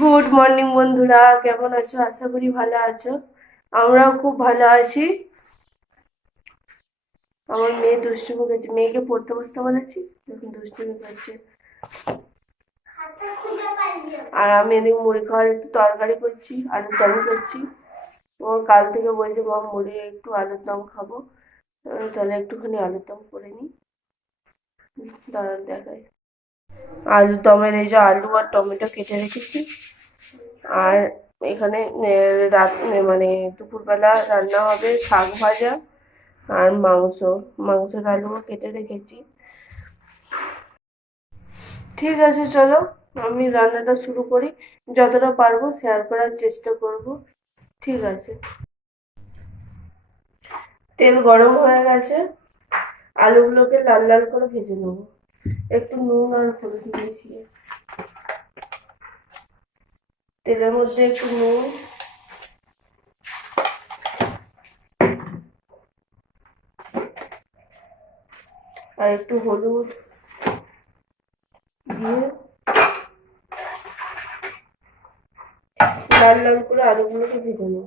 Good morning বন্ধুরা। কেমন আছো? আশা করি ভালো আছো। আমরাও খুব ভালো আছি। আমার মেয়ে দুষ্টুমি করছে। মেয়েকে পড়তে বসতে বলেছি। এখন দুষ্টুমি করছে। আর আমি এদিকে মুড়ি খাওয়ার একটু তরকারি করছি, আলুর দম করছি। ও কাল থেকে বলছে, মা, মুড়ি একটু আলুর দম খাব। তাহলে একটুখানি আলুর দম করে নিই। দাঁড়ান, দেখাই। আলুর দমের এই যে আলু আর টমেটো কেটে রেখেছি। আর এখানে রাত মানে দুপুরবেলা রান্না হবে শাক ভাজা আর মাংস। মাংসের আলুও কেটে রেখেছি। ঠিক আছে, চলো আমি রান্নাটা শুরু করি। যতটা পারব শেয়ার করার চেষ্টা করব। ঠিক আছে। তেল গরম হয়ে গেছে। আলুগুলোকে লাল লাল করে ভেজে নেব। একটু নুন আর হলুদ মিশিয়ে তেলের মধ্যে একটু নুন আর একটু হলুদ দিয়ে লাল লাল করে আলুগুলোকে ভেজে নেব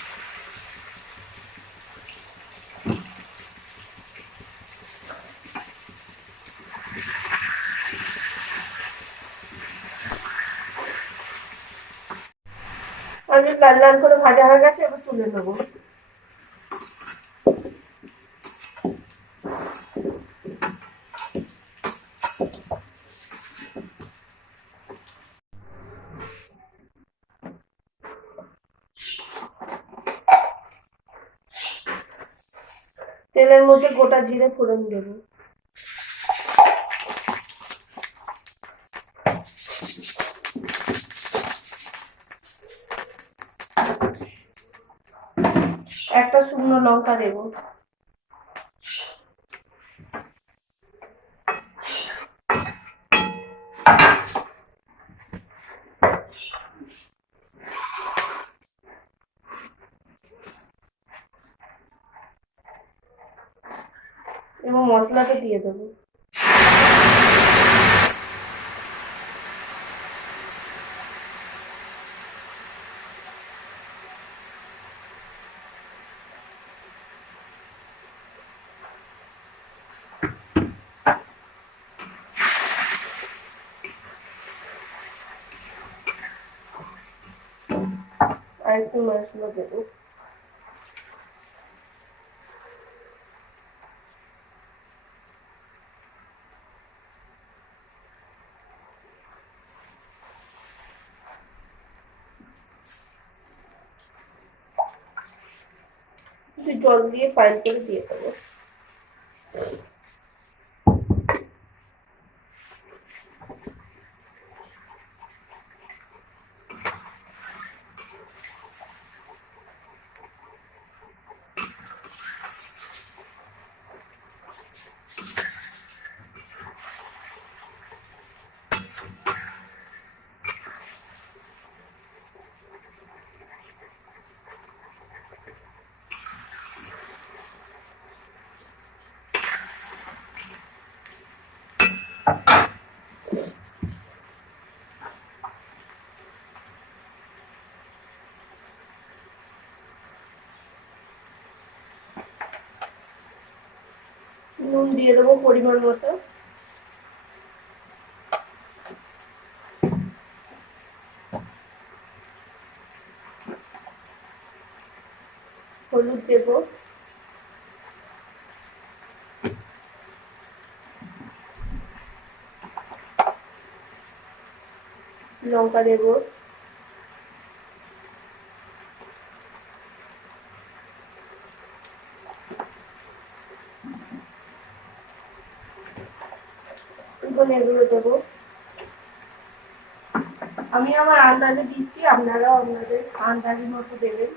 আলু লাল লাল করে ভাজা হয়ে গেছে, এবার তুলে নেব। তেলের মধ্যে গোটা জিরে ফোড়ন দেবো। একটা শুকনো লঙ্কা দেবো। এবং মশলাটা দিয়ে দেবো। আর একটু মশলা দেবো একটু জল দিয়ে ফাইল করে দিয়ে দেবো নুন দিয়ে দেবো পরিমাণ মতো। হলুদ দেবো। লঙ্কা দেবো। এখন এগুলো দেব। আমি আমার আন্দাজে দিচ্ছি, আপনারাও আপনাদের আন্দাজের মতো দেবেন।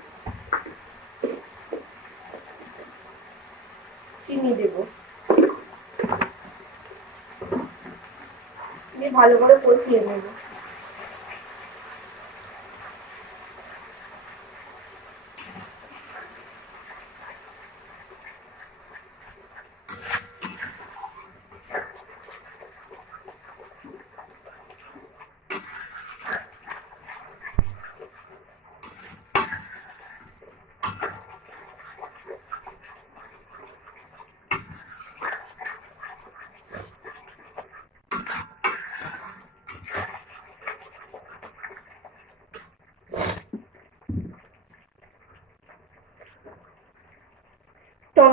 চিনি দেব। ভালো করে কষিয়ে নেব।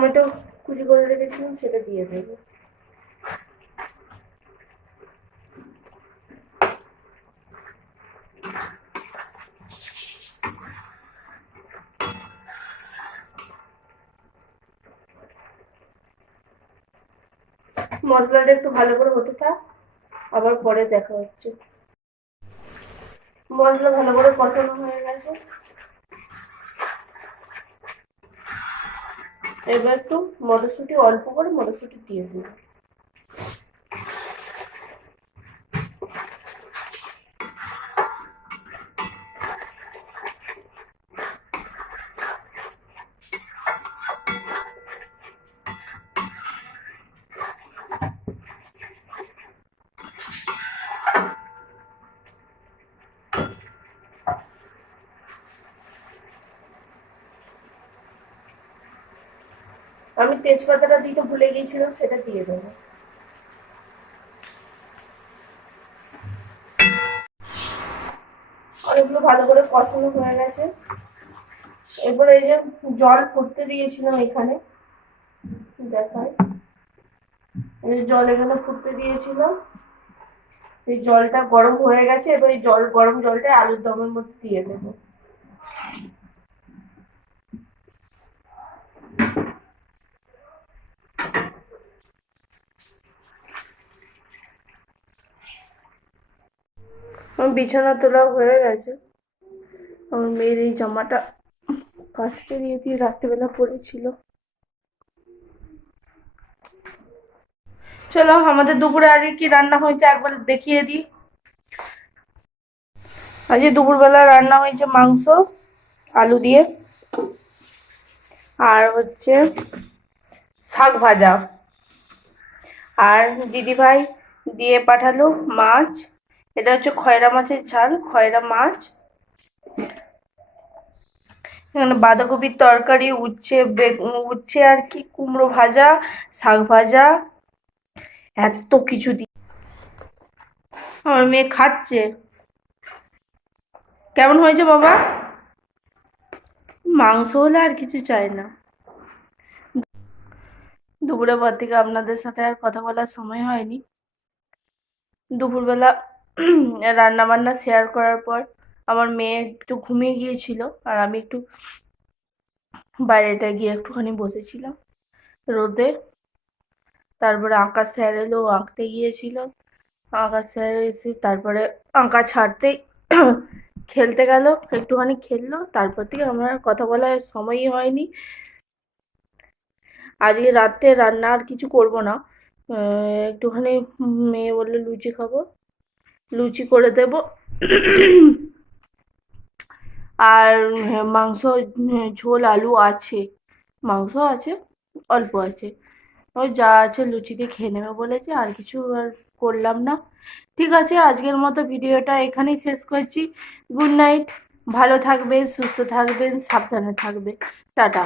টমেটো কুচি করে রেখেছিলাম, সেটা দিয়ে দেবো। মশলাটা একটু ভালো করে হতে থাক, আবার পরে দেখা হচ্ছে। মশলা ভালো করে কষানো হয়ে গেছে। এবার একটু মটরশুঁটি অল্প করে মটরশুঁটি দিয়ে দিই আমি তেজপাতাটা দিতে ভুলে গিয়েছিলাম, সেটা দিয়ে দেবো। অনেকগুলো ভালো করে কষানো হয়ে গেছে। এরপরে এই যে জল ফুটতে দিয়েছিলাম এখানে দেখায় জল এখানে ফুটতে দিয়েছিলাম। এই জলটা গরম হয়ে গেছে, এবার এই জল, গরম জলটা আলুর দমের মধ্যে দিয়ে দেবো। বিছানা তোলা হয়ে গেছে। আমার মেয়ের এই জামাটা কাচতে দিয়ে দিয়ে রাত্রিবেলা পড়েছিল। চলো, আমাদের দুপুরে আজকে কি রান্না হয়েছে একবার দেখিয়ে দিই। আজকে দুপুরবেলা রান্না হয়েছে মাংস, আলু দিয়ে। আর হচ্ছে শাক ভাজা। আর দিদিভাই দিয়ে পাঠালো মাছ। এটা হচ্ছে খয়রা মাছের ঝাল, খয়রা মাছ। এখানে বাঁধাকপির তরকারি, উচ্ছে উচ্ছে আর কি, কুমড়ো ভাজা, শাক ভাজা, এত কিছু দিয়ে আমার মেয়ে খাচ্ছে। কেমন হয়েছে বাবা? মাংস হলে আর কিছু চাই না। দুপুরের পর থেকে আপনাদের সাথে আর কথা বলার সময় হয়নি। দুপুরবেলা রান্না বান্না শেয়ার করার পর আমার মেয়ে একটু ঘুমিয়ে গিয়েছিল আর আমি একটু বাইরেটা গিয়ে একটুখানি বসেছিলাম রোদে। তারপরে আঁকা স্যার এলো, আঁকতে গিয়েছিল। আঁকা স্যার এসে তারপরে আঁকা ছাড়তেই খেলতে গেল, একটুখানি খেললো, তারপর থেকে আমার কথা বলার সময়ই হয়নি। আজকে রাতে রান্না আর কিছু করব না। একটুখানি মেয়ে বলল, লুচি খাব। লুচি করে দেব। আর মাংস, ঝোল, আলু আছে। মাংস আছে, অল্প আছে। ওই যা আছে লুচি দিয়ে খেয়ে নেবে বলেছে, আর কিছু আর করলাম না। ঠিক আছে, আজকের মতো ভিডিওটা এখানেই শেষ করছি। গুড নাইট, ভালো থাকবেন, সুস্থ থাকবেন, সাবধানে থাকবেন। টাটা।